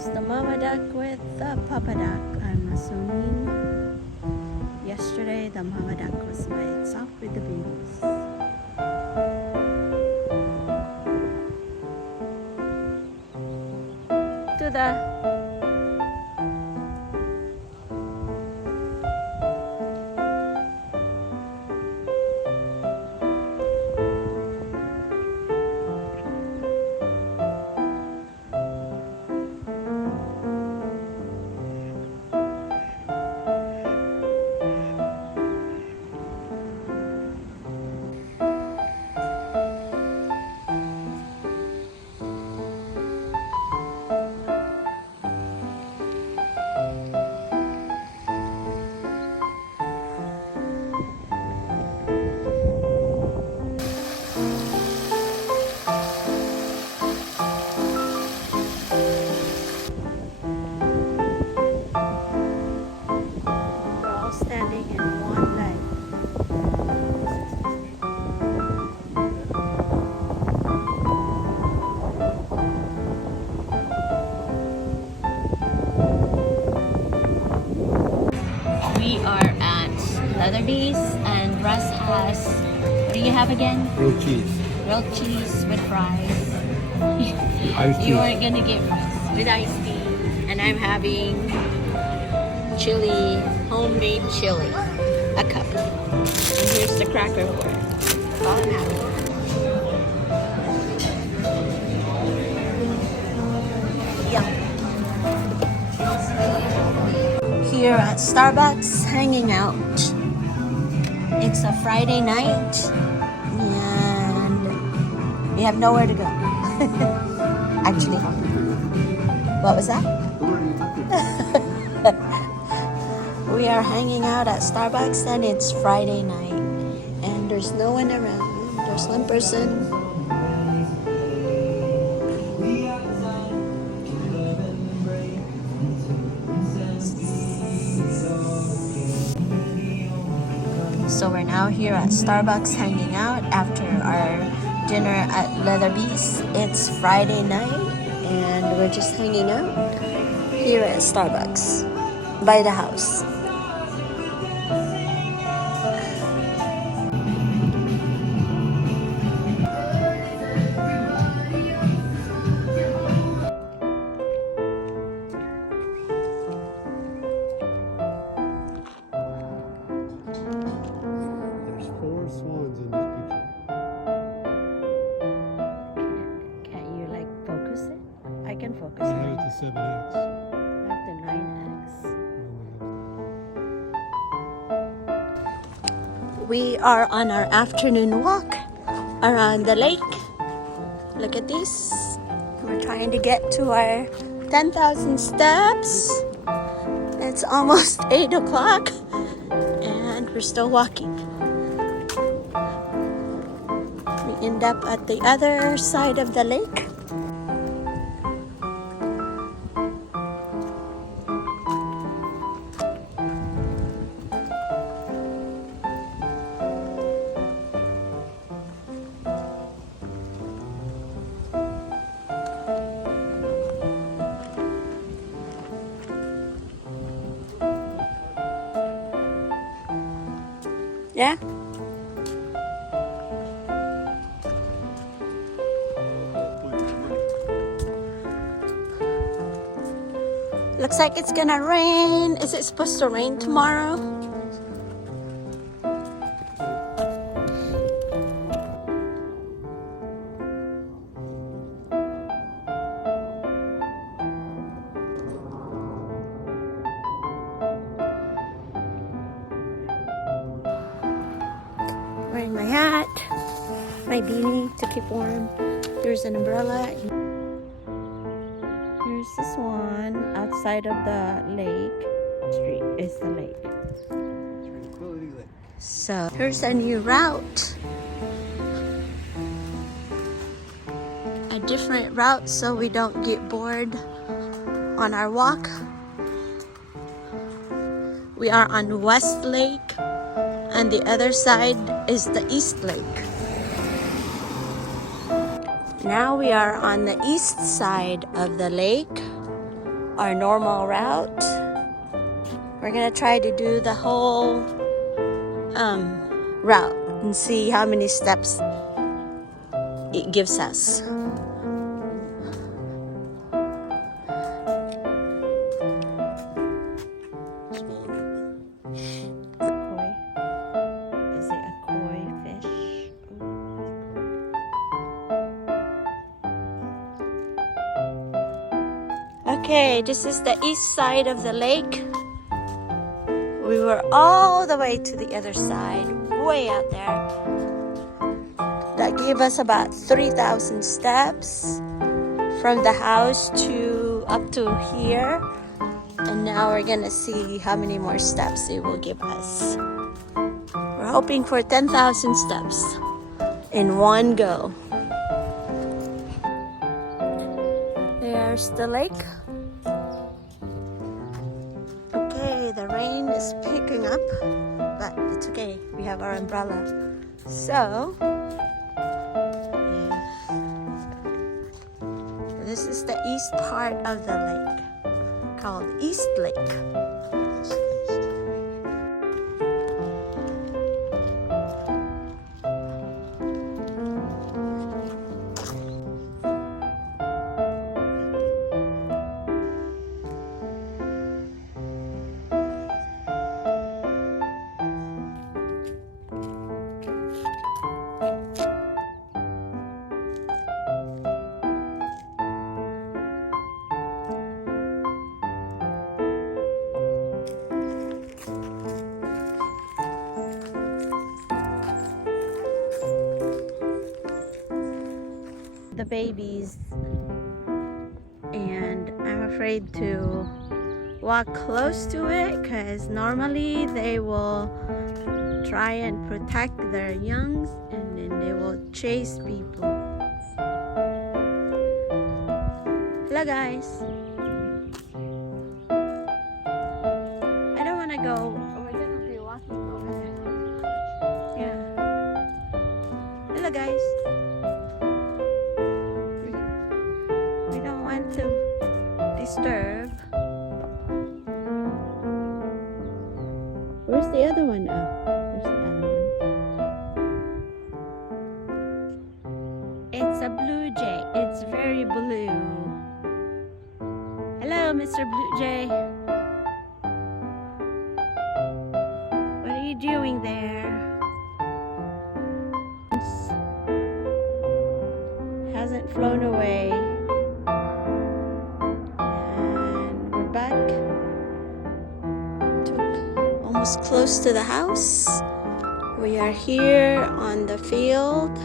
was the mama duck with the papa duck. I'm assuming yesterday the mama duck was by itself with the babies. To the standing in one line. We are at Leatherby's and Russ has, what do you have again? Grilled cheese. Grilled cheese with fries. Iced You tea. are gonna get Russ with iced tea. And I'm having chili, homemade chili, a cup. And here's the cracker for it. All I'm having. Yum. Here at Starbucks, hanging out. It's a Friday night, and we have nowhere to go. Actually, what was that? We are hanging out at Starbucks and it's Friday night and there's no one around. There's one person. So we're now here at Starbucks hanging out after our dinner at Leatherby's. It's Friday night and we're just hanging out here at Starbucks by the house. There's 4 swans in this picture. Can't you like focus it? I can focus I it. have it to 7x. I have the 9x. We are on our afternoon walk around the lake. Look at this. We're trying to get to our 10,000 steps. It's almost 8 o'clock and we're still walking. We end up at the other side of the lake. Yeah? Looks like it's gonna rain. Is it supposed to rain tomorrow? Wearing my hat, my beanie to keep warm. There's an umbrella. Here's the swan outside of the lake. Street is the lake. So here's a new route. A different route so we don't get bored on our walk. We are on West Lake and the other side is the East Lake. Now we are on the east side of the lake our normal route. We're gonna try to do the whole route and see how many steps it gives us. Koi. Is it a koi fish? Okay, this is the east side of the lake. We were all the way to the other side, way out there. That gave us about 3,000 steps from the house to up to here. And now we're gonna see how many more steps it will give us. We're hoping for 10,000 steps in one go. There's the lake. Okay, the rain is picking up, but it's okay. We have our umbrella. So, yeah. This is the east part of the lake, called East Lake. The babies, and I'm afraid to walk close to it because normally they will try and protect their youngs and then they will chase people. Hello guys. I don't want to go. We're gonna be walking over there. Yeah. Hello guys. To disturb. Where's the other one? Oh, there's the other one. It's a blue jay. It's very blue. Hello, Mr. Blue Jay. What are you doing there? Hasn't flown away. Almost close to the house. We are here on the field.